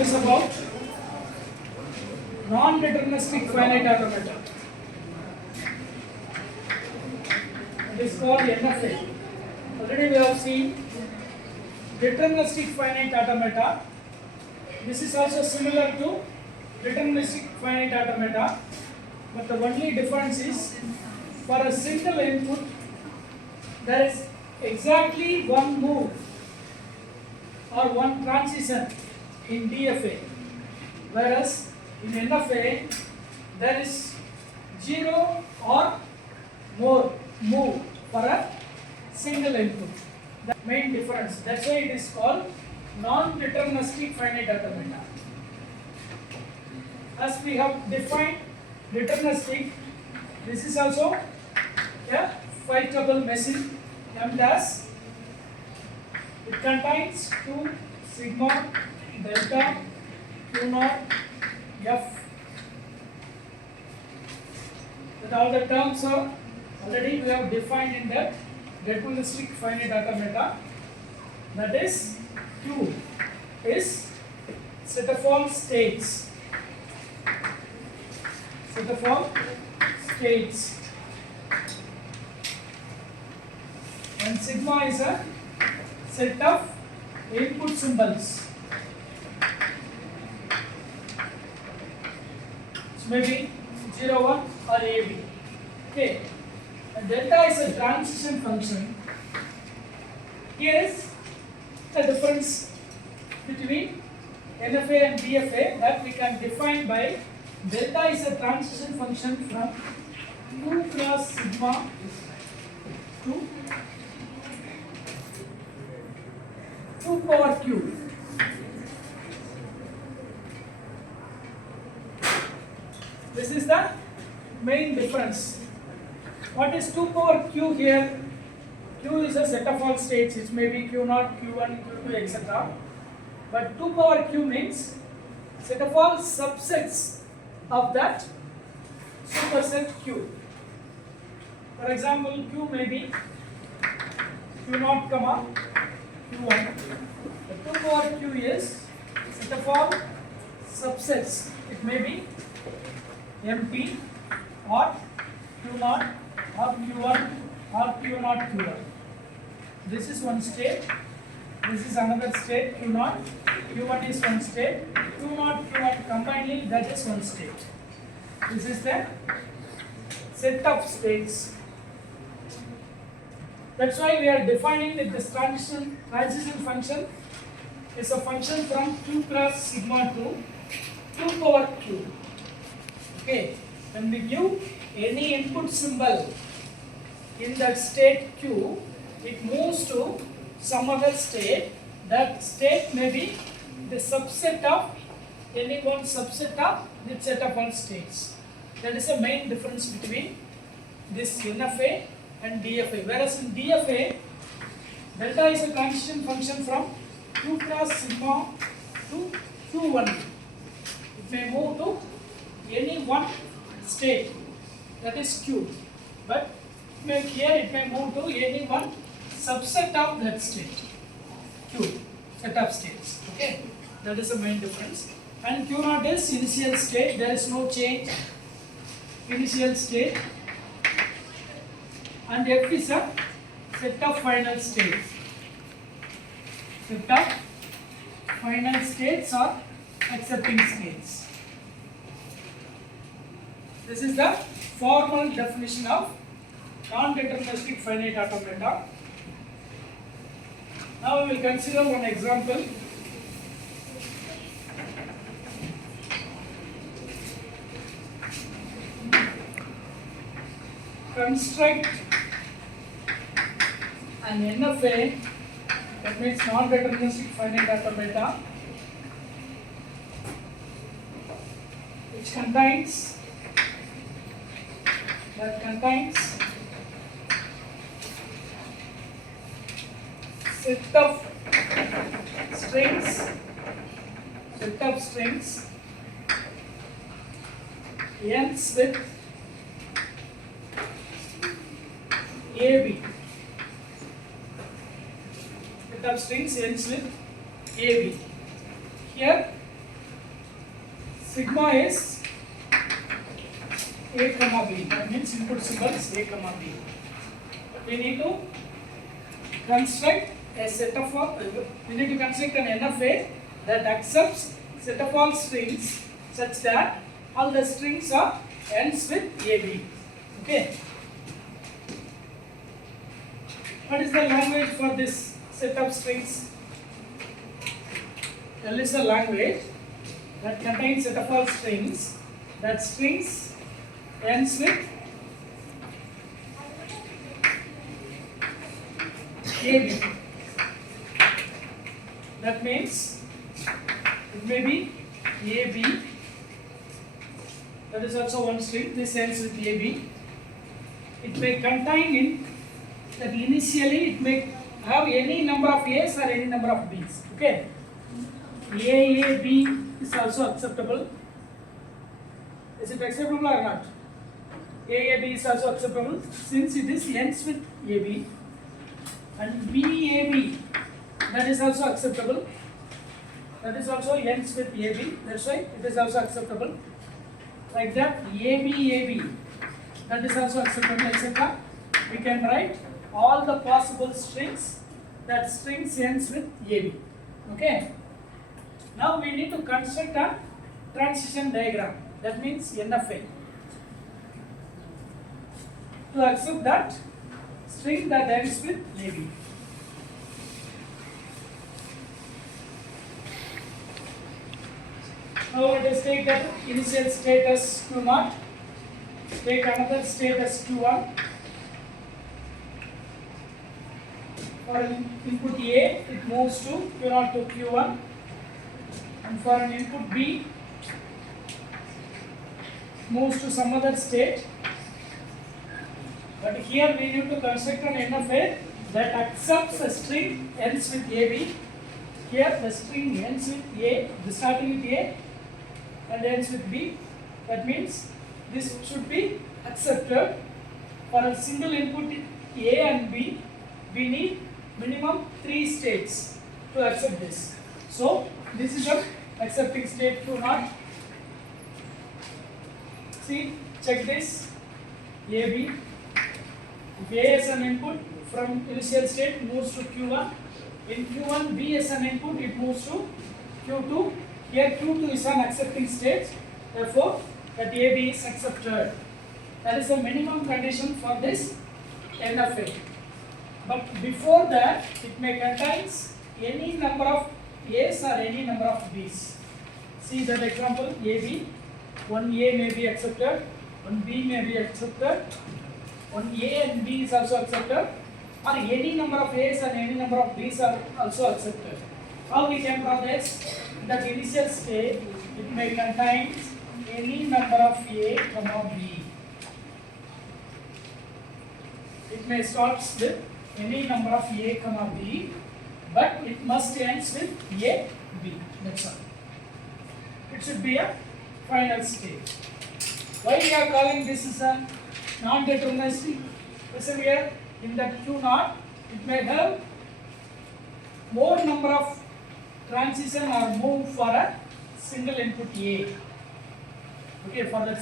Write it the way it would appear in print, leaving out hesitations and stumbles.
discuss about non-deterministic finite automata. It is called NFA. Already we have seen deterministic finite automata. This is also similar to deterministic finite automata, but the only difference is for a single input there is exactly one move or one transition in DFA, whereas in NFA there is zero or more move for a single input. The main difference. That's why it is called non-deterministic finite automata. As we have defined deterministic, this is also a 5-tuple machine M dash. It contains 2 sigma delta Q naught F. With all the terms are already we have defined in the deterministic finite automata. That is Q is set of all states. Set of all states. And sigma is a set of input symbols. So maybe 0, 1 or AB. Okay. And delta is a transition function. Here is the difference between NFA and DFA that we can define by delta is a transition function from Q cross sigma to 2 power Q. This is the main difference. What is 2 power Q here? Q is a set of all states. It may be Q0, Q1, Q2, etc. But 2 power Q means set of all subsets of that superset Q. For example, Q may be Q0, comma Q1. The 2 power Q is set of all subsets. It may be MP or Q0 or Q1 or Q0, Q1. This is one state. This is another state, Q0. Q1 is one state. Q0, Q1 combinedly, that is one state. This is the set of states. That's why we are defining that this transition function is a function from Q cross sigma to 2 power Q. Okay. When we give any input symbol in that state Q, it moves to some other state. That state may be the subset of any one subset of the set of all states. That is the main difference between this NFA and DFA. Whereas in DFA, delta is a transition function from Q cross sigma to Q1. It may move to any one state, that is Q. But here it may move to any one subset of that state, Q, set of states. Okay, that is the main difference. And Q0 is initial state, there is no change, initial state. And F is a set of final states. Set of final states or accepting states. This is the formal definition of non-deterministic finite automata. Now we will consider one example. Construct an NFA, that means non-deterministic finite automata, which contains set of strings ends with AB. Set of strings ends with AB. Here sigma is A comma B. That means input symbols A comma B. We need to construct a set of we need to construct an NFA that accepts set of all strings such that all the strings are ends with AB. Okay. What is the language for this set of strings? L is a language that contains set of all strings. That strings ends with AB. That means it may be AB. That is also one string. This ends with AB. It may contain in that initially it may have any number of A's or any number of B's. Okay. A, B is also acceptable. Is it acceptable or not? A, B is also acceptable since it is ends with AB. And B, A, B, that is also acceptable. That is also ends with AB. That's why it is also acceptable. Like that, AB, that is also acceptable, etc. We can write all the possible strings that strings ends with AB. Okay. Now we need to construct a transition diagram. That means NFA. To accept that string that ends with AB. Now let us take that initial state as Q0. Take another state as Q1. For an input A, it moves to Q0 to Q1. And for an input B, moves to some other state. But here we need to construct an NFA that accepts a string ends with AB. Here the string ends with A, starting with A and ends with B. That means this should be accepted. For a single input A and B, we need minimum 3 states to accept this. So this is the accepting state Q0. See, check this. AB. If A is an input from initial state moves to Q1. In Q1, B is an input, it moves to Q2. Here Q2 is an accepting state. Therefore, that AB is accepted. That is the minimum condition for this NFA. But before that, it may contain any number of A's or any number of B's. See that example, AB. One A may be accepted, one B may be accepted, one A and B is also accepted, or any number of A's and any number of B's are also accepted. How we can draw this? That initial state, it may contain any number of A, comma B. It may start with any number of A, comma B, but it must end with A, B. That's all. It should be a final state. Why we are calling this is a non-deterministic? Listen here, in that Q0, it may have more number of transition or move for a single input A. Okay, for that